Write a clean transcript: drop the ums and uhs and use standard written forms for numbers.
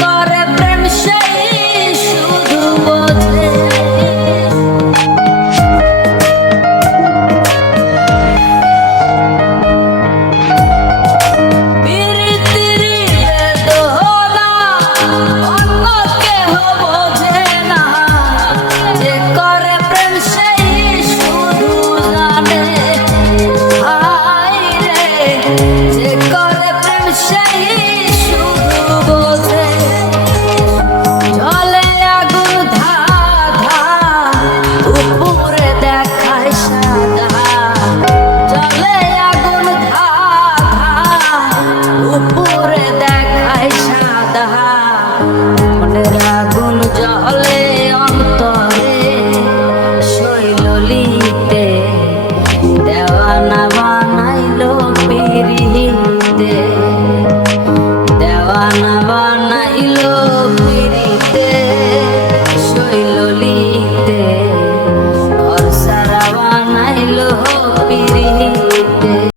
করে প্রেম সেই শুধু বোঝে। প্রীতির দোলা অন্য কেহ বোঝে না, যে করে প্রেম সেই শুধু জানে। হায় রে, যে করে প্রেম সেই শুধু বোঝে। জলে আগুন ধা ধা, উপরে দেখায় সাদা। জলে আগুন ধা ধা, উপরে দেখায় সাদা। মনের আগুন জ্বলে